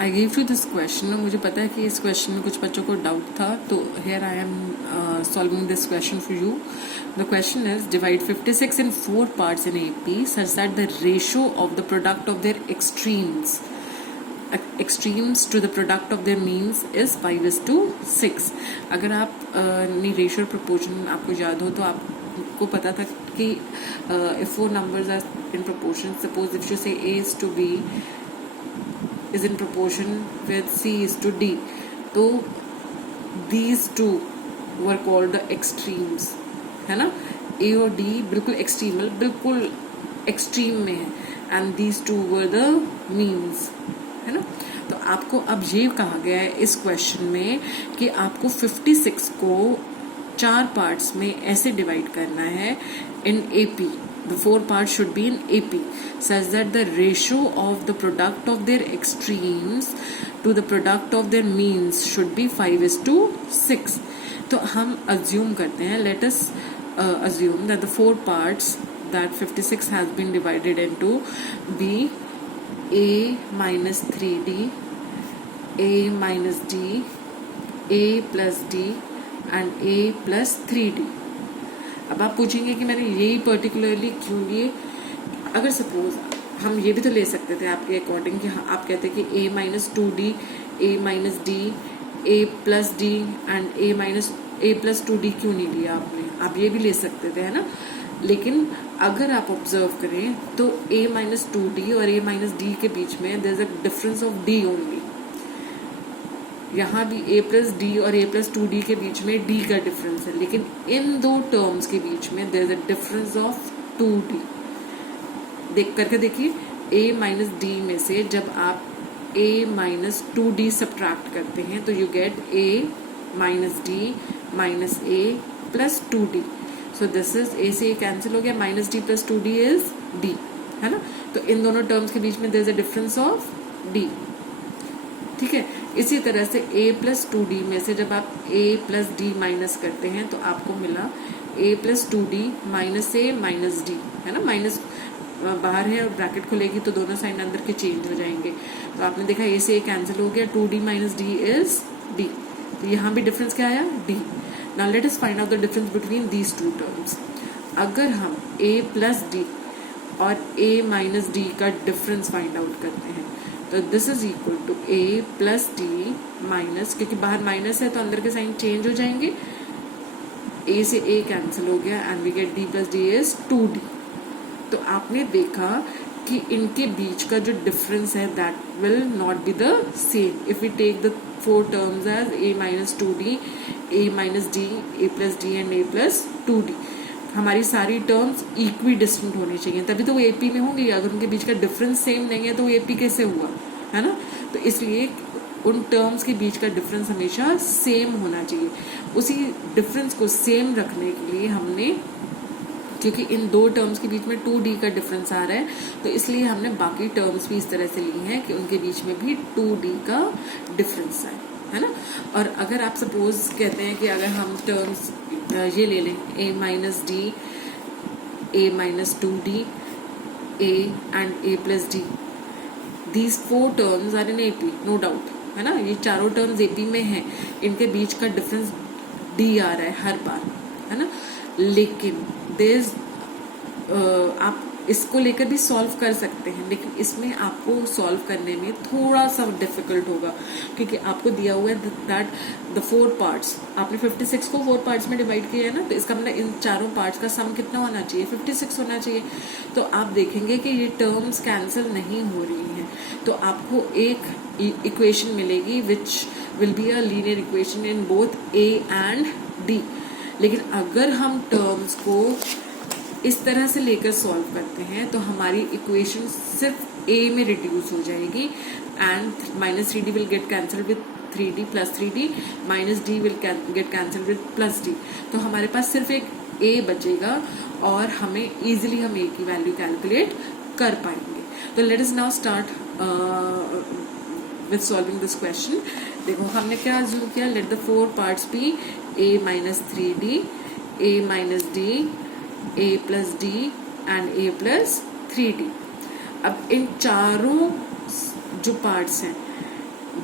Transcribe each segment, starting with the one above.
I give you this question. मुझे पता है कि इस क्वेश्चन में कुछ बच्चों को डाउट था, तो here I am solving this question for you. The question is divide 56 in 4 parts in AP such that the ratio of the product of their extremes to the product of their means is 5:6। अगर आप नहीं ratio proportion आपको याद हो तो आपको पता था कि if 4 numbers are in proportion, suppose if you say A is to B is in proportion with C is to D, तो these two were called the extremes, है ना। A और D बिल्कुल एक्सट्रीम में है, and these two were the means, है ना। तो आपको अब ये कहा गया है इस क्वेश्चन में कि आपको 56 को 4 पार्ट्स में ऐसे डिवाइड करना है in AP. The 4 parts should be in AP such that the ratio of the product of their extremes to the product of their means should be 5:6। तो हम assume करते हैं, let us assume that the 4 parts that 56 has been divided into be A minus 3D, A minus D, A plus D and A plus 3D। अब आप पूछेंगे कि मैंने यही पर्टिकुलरली क्यों लिए। अगर सपोज हम ये भी तो ले सकते थे आपके अकॉर्डिंग कि आप कहते कि A minus 2D, A minus D, A plus D and A plus 2D क्यों नहीं लिया आपने, आप ये भी ले सकते थे, है ना। लेकिन अगर आप ऑब्जर्व करें तो A माइनस 2D और A माइनस D के बीच में there is a difference of D only. यहाँ भी A प्लस डी और A प्लस 2D के बीच में D का डिफरेंस है, लेकिन इन दो टर्म्स के बीच में there is a difference of 2D। देख करके देखिए, A माइनस डी में से जब आप A माइनस 2D सब्ट्रैक्ट करते हैं तो you get A minus D minus A plus 2D। So this is A से A कैंसिल हो गया, minus D plus 2D is D, है ना। तो इन दोनों टर्म्स के बीच में there is a difference of D, ठीक है। इसी तरह से A प्लस 2D में से जब आप A प्लस D माइनस करते हैं तो आपको मिला A plus 2D minus A minus D, है ना। माइनस बाहर है और ब्रैकेट खुलेगी तो दोनों साइन अंदर के चेंज हो जाएंगे। तो आपने देखा A से A कैंसिल हो गया, 2D minus D is D। तो यहाँ भी डिफरेंस क्या आया, D। Now let us find out the difference between these two terms. अगर हम A प्लस D और A माइनस D का डिफरेंस फाइंड आउट करते हैं तो this is equal to A plus D minus, क्योंकि बाहर माइनस है तो अंदर के साइन चेंज हो जाएंगे, A से A कैंसिल हो गया and we get D plus D is 2D। तो आपने देखा कि इनके बीच का जो डिफरेंस है that will not be the same if we take the 4 terms as A minus 2D, A minus D, A plus D and A plus 2D। हमारी सारी टर्म्स इक्वी डिस्टेंट होनी चाहिए, तभी तो वो एपी में होंगी। अगर उनके बीच का डिफरेंस सेम नहीं है तो वो एपी कैसे हुआ, है ना। तो इसलिए उन टर्म्स के बीच का डिफरेंस हमेशा सेम होना चाहिए। उसी डिफरेंस को सेम रखने के लिए हमने, क्योंकि इन दो टर्म्स के बीच में 2D का डिफरेंस आ रहा है, तो इसलिए हमने बाकी टर्म्स भी इस तरह से ली हैं कि उनके बीच में भी 2D का डिफरेंस है ना। और अगर आप सपोज कहते हैं कि अगर हम टर्म्स ये ले लें A minus D, A minus 2D, A and A plus D, these 4 terms are in AP, no doubt, है ना। ये चारों टर्म्स AP में हैं, इनके बीच का डिफरेंस D आ रहा है हर बार, है ना। लेकिन देयर आप इसको लेकर भी सॉल्व कर सकते हैं, लेकिन इसमें आपको सॉल्व करने में थोड़ा सा डिफिकल्ट होगा, क्योंकि आपको दिया हुआ है दैट द 4 पार्ट्स, आपने 56 को 4 पार्ट्स में डिवाइड किया है ना, तो इसका मतलब इन चारों पार्ट्स का सम कितना होना चाहिए, 56 होना चाहिए। तो आप देखेंगे कि ये टर्म्स कैंसिल नहीं हो रही हैं, तो आपको एक इक्वेशन मिलेगी which will be a linear equation in both A and D। लेकिन अगर हम टर्म्स को इस तरह से लेकर सॉल्व करते हैं तो हमारी इक्वेशन सिर्फ A में रिड्यूस हो जाएगी and minus 3D will get cancel with 3D plus 3D, minus D will get cancel with plus D। तो हमारे पास सिर्फ एक A बचेगा और हमें इजीली हम A की वैल्यू कैलकुलेट कर पाएंगे। तो let us now start with solving this question. देखो हमने क्या अज्यूम किया, let the 4 parts be A minus 3D, A minus D, A plus D and A plus 3D। अब इन चारों जो पार्ट्स हैं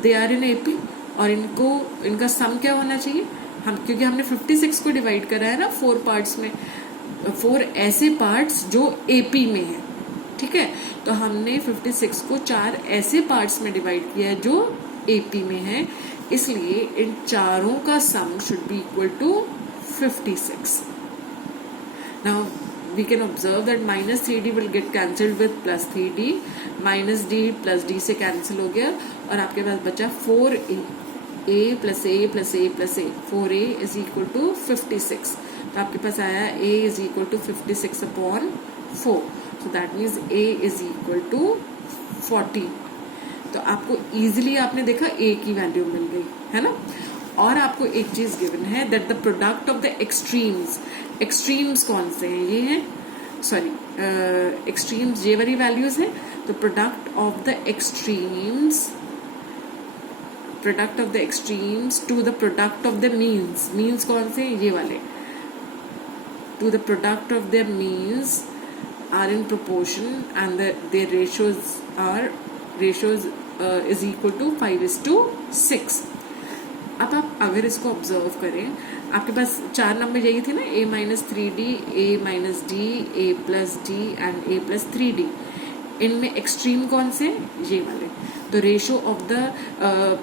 दे आर इन एपी, और इनका सम क्या होना चाहिए, क्योंकि हमने 56 को डिवाइड करा है ना 4 पार्ट्स में, 4 ऐसे पार्ट्स जो एपी में है, ठीक है। तो हमने 56 को 4 ऐसे पार्ट्स में डिवाइड किया है जो एपी में है, इसलिए इन चारों का sum should be equal to 56. Now we can observe that minus 3d will get cancelled with plus 3d, minus d plus d से cancel हो गया, और आपके पास बचा 4a, a plus a plus a plus a, 4a is equal to 56. तो आपके पास आया a is equal to 56 upon 4, so that means a is equal to 40. तो आपको easily आपने देखा a की वैल्यू मिल गई है ना। और आपको एक चीज गिवन है that the product of the extremes, extremes कौन से हैं, ये हैं, सॉरी एक्सट्रीम्स ये वाली वैल्यूज है, तो product of the extremes to the product of the means, means कौन से, ये वाले, to the product of the means are in proportion and their ratios is equal to 5:6. अब आप अगर इसको ऑब्जर्व करें, आपके पास 4 नंबर यही थे ना, a minus 3d, a minus d, a plus d and a plus 3d. इनमें एक्सट्रीम कौन से, ये वाले. तो ratio of the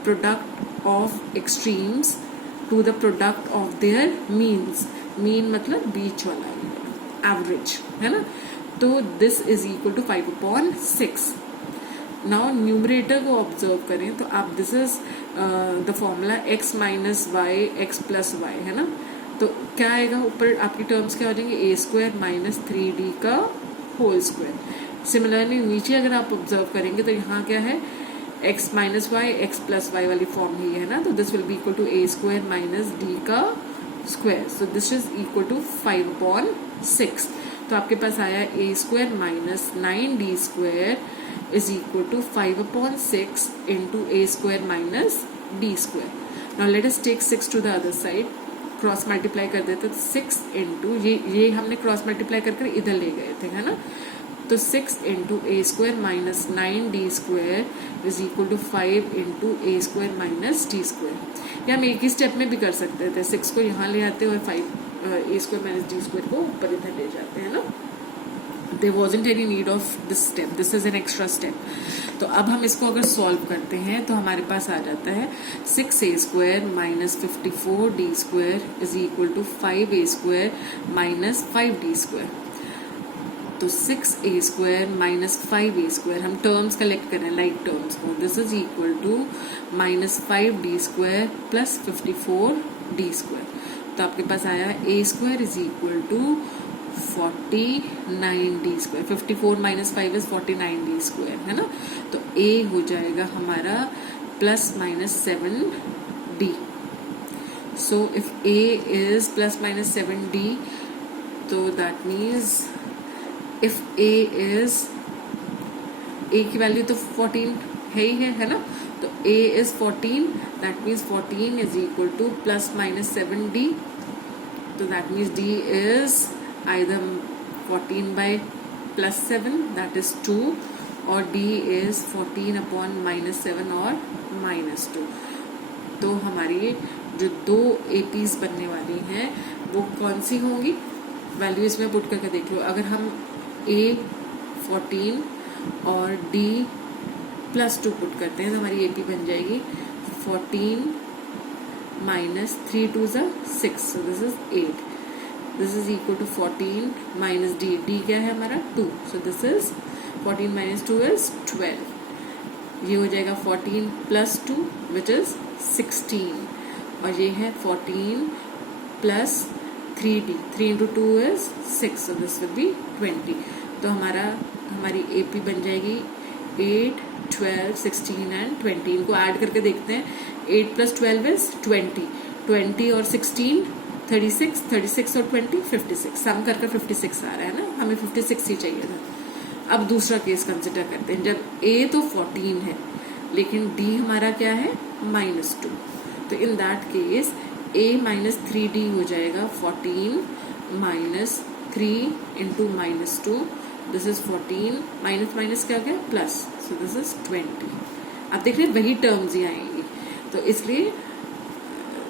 product of extremes to the product of their means, mean मतलब बीच वाला, एवरेज है ना. तो this is equal to 5/6. Now numerator को ऑब्जर्व करें तो आप, this is the formula x minus y x plus y है ना. तो क्या आएगा, ऊपर आपकी टर्म्स क्या हो जाएंगे, a² माइनस 3d का होल स्क्वायर. सिमिलरली नीचे अगर आप ऑब्जर्व करेंगे तो यहाँ क्या है, x minus y x plus y वाली फॉर्म ही है ना. तो this will be equal to a² minus d का square. So this is equal to 5/6. तो आपके पास आया a² minus 9d² is equal to 5/6 into a² minus d². Now let us take 6 to the other side. Cross multiply कर देते तो 6 into ये हमने क्रॉस मल्टीप्लाई करके इधर ले गए थे है ना. तो 6 into a² minus 9d² is equal to 5 into a² minus d². या हम एक ही स्टेप में भी कर सकते थे, 6 को यहाँ ले आते और 5 a² माइनस d² को ऊपर इधर ले जाते हैं ना. There wasn't any need of this step. This is an extra step. तो अब हम इसको अगर सॉल्व करते हैं तो हमारे पास आ जाता है 6a² minus 54d² is equal to 5a² minus 5d². तो 6a² माइनस 5a², हम टर्म्स कलेक्ट करें लाइक टर्म्स को, this is equal to minus 5d² plus 54d². तो आपके पास आया a² is equal to 49d². 54 minus 5 is 49d² है ना. तो a हो जाएगा हमारा plus minus 7d. So if a is plus minus 7d, तो that means if a is, a की वैल्यू तो 14 है ही है ना. तो a is 14, that means 14 is equal two plus minus 7d. तो that means d is either 14 by plus 7 that is 2, or d is 14 upon minus 7 or minus 2. तो हमारी जो 2 APs बनने वाली हैं वो कौन सी होंगी, वैल्यू इसमें पुट करके देख लो. अगर हम a 14 और d प्लस 2 पुट करते हैं तो हमारी AP बन जाएगी 14 minus 3 2 6, so this is 8. This is equal to 14 minus d. d क्या है हमारा 2. So this is 14 minus 2 is 12. ये हो जाएगा 14 plus 2 which is 16. और ये है 14 plus 3d. 3 into 2 is 6. So this will be 20. तो हमारी AP बन जाएगी 8, 12, 16 and 20. इनको ऐड करके देखते हैं. 8 plus 12 is 20. 20 और 16 36, 36 और 20 56. सम करके 56 आ रहा है ना, हमें 56 ही चाहिए था. अब दूसरा केस कंसिडर करते हैं जब a तो 14 है लेकिन d हमारा क्या है -2. तो in that case a minus 3d हो जाएगा 14 minus 3 into -2. This is 14 minus minus क्या हो गया प्लस. So this is 20. आप देख रहे हैं वही टर्म्स ही आएंगी, तो इसलिए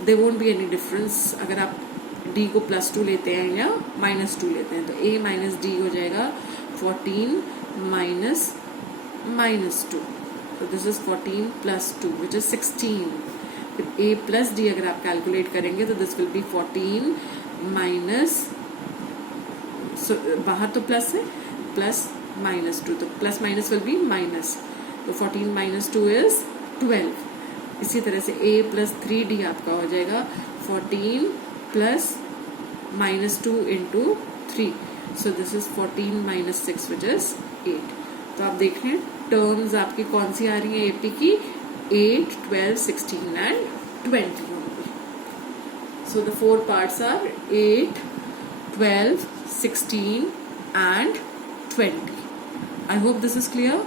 they won't be any difference अगर आप d को +2 लेते हैं या -2 लेते हैं। तो a माइनस डी हो जाएगा 14 माइनस -2, तो दिस इज 14 + 2 विच इज 16। फिर a + d अगर आप कैलकुलेट करेंगे तो दिस विल बी 14 माइनस, बाहर तो प्लस है, प्लस -2, तो plus minus will be minus, तो 14 माइनस 2 इज 12। इसी तरह से a + 3d आपका हो जाएगा 14 plus -2 into 3, so this is 14 minus 6 which is 8। तो आप देख रहे हैं टर्म्स आपकी कौन सी आ रही है AP की, 8, 12, 16 एंड 20 होंगी। So the 4 parts are 8, 12, 16 and 20. I hope this is clear.